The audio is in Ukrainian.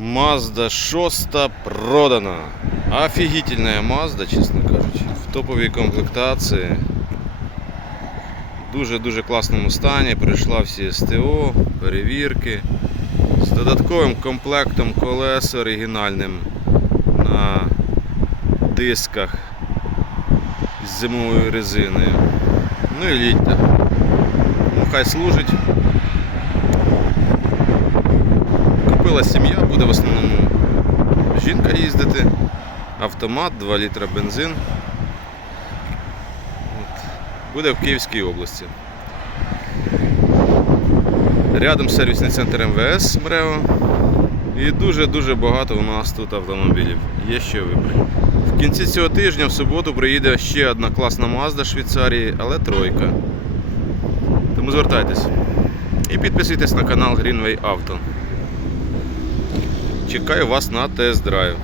Mazda 6 продана. Офігітельна Mazda, чесно кажучи. В топовій комплектації. В Дуже-дуже класному стані. Пройшла всі СТО, перевірки. З додатковим комплектом колес оригінальним на дисках з зимовою резиною. Ну і літня. Ну, хай служить. Купила сім'я, буде в основному жінка їздити. Автомат, 2 літра бензин. От. Буде в Київській області. Рядом сервісний центр МВС МРЕО. І дуже-дуже багато у нас тут автомобілів. Є що вибрати. В кінці цього тижня, в суботу, приїде ще одна класна Mazda Швейцарії, але тройка. Тому звертайтесь. І підписуйтесь на канал Greenway Auto. Чекаю вас на тест-драйв.